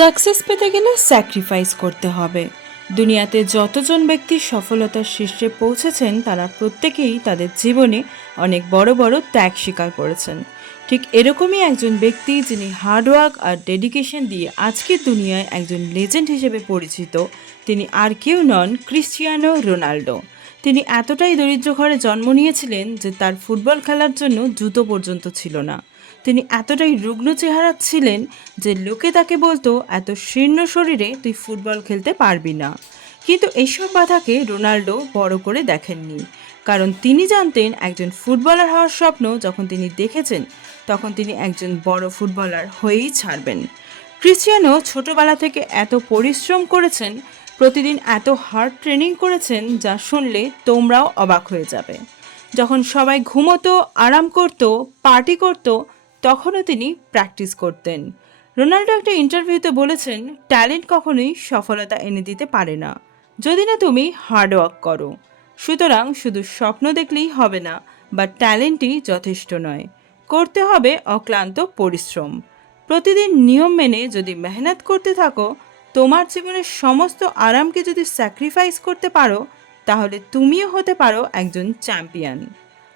Success পেতে গেলে sacrifice করতে হবে। দুনিয়াতে যতজন ব্যক্তি সফলতার শীর্ষে পৌঁছেছেন, তারা প্রত্যেকেই তাদের জীবনে অনেক বড় বড় ত্যাগ স্বীকার করেছেন। ঠিক এরকমই একজন ব্যক্তি যিনি হার্ডওয়ার্ক আর ডেডিকেশন দিয়ে আজকের দুনিয়ায় একজন লেজেন্ড হিসেবে পরিচিত, তিনি আর কেউ নন ক্রিশ্চিয়ানো রোনাল্ডো। তিনি এতটাই দরিদ্র ঘরে জন্ম নিয়েছিলেন যে তার ফুটবল খেলার জন্য জুতো পর্যন্ত ছিল না। তিনি এতটাই রুগ্ন চেহারা ছিলেন যে লোকে তাকে বলতো, এত শীর্ণ শরীরে তুই ফুটবল খেলতে পারবি না। কিন্তু এইসব বাধাকে রোনাল্ডো বড় করে দেখেননি। কারণ তিনি জানতেন একজন ফুটবলার হওয়ার স্বপ্ন যখন তিনি দেখেছেন, তখন তিনি একজন বড় ফুটবলার হয়েই ছাড়বেন। ক্রিশ্চিয়ানো ছোটবেলা থেকে এত পরিশ্রম করেছেন, প্রতিদিন এত হার্ড ট্রেনিং করেছেন যা শুনলে তোমরাও অবাক হয়ে যাবে। যখন সবাই ঘুমোতো, আরাম করতো, পার্টি করতো তখনও তিনি প্র্যাকটিস করতেন। রোনাল্ডো একটা ইন্টারভিউতে বলেছেন ট্যালেন্ট কখনোই সফলতা এনে দিতে পারে না। যদি না তুমি হার্ডওয়ার্ক করো। সুতরাং শুধু স্বপ্ন দেখলেই হবে না, বা ট্যালেন্টই যথেষ্ট নয়। করতে হবে অক্লান্ত পরিশ্রম। প্রতিদিন নিয়ম মেনে যদি মেহনত করতে থাকো, তোমার জীবনের সমস্ত আরামকে যদি স্যাক্রিফাইস করতে পারো, তাহলে তুমিও হতে পারো একজন চ্যাম্পিয়ন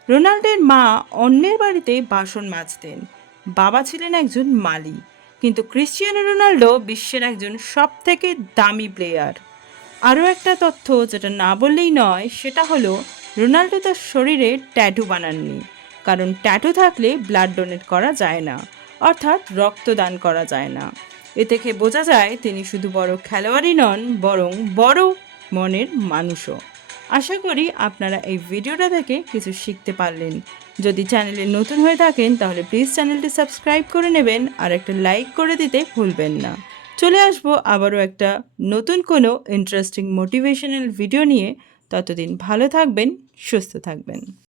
রোনাল্ডোর মা অন্যের বাড়িতে বাসন মাজতেন। বাবা ছিলেন একজন মালি, কিন্তু ক্রিশ্চিয়ানো রোনাল্ডো বিশ্বের একজন সব থেকে দামি প্লেয়ার আরও একটা তথ্য যেটা না বললেই নয়, সেটা হলো রোনাল্ডো তার শরীরে ট্যাটু বানাননি, কারণ ট্যাটু থাকলে ব্লাড ডোনেট করা যায় না, অর্থাৎ রক্তদান করা যায় না। এ থেকে বোঝা যায়, তিনি শুধু বড় খেলোয়াড়ই নন, বরং বড় মনের মানুষও। আশা করি আপনারা এই ভিডিওটা থেকে কিছু শিখতে পারলেন। যদি চ্যানেলে নতুন হয়ে থাকেন, তাহলে প্লিজ চ্যানেলটি সাবস্ক্রাইব করে নেবেন আর একটা লাইক করে দিতে ভুলবেন না। চলে আসব আবারও একটা নতুন কোনো ইন্টারেস্টিং মোটিভেশনাল ভিডিও নিয়ে। ততদিন ভালো থাকবেন, সুস্থ থাকবেন।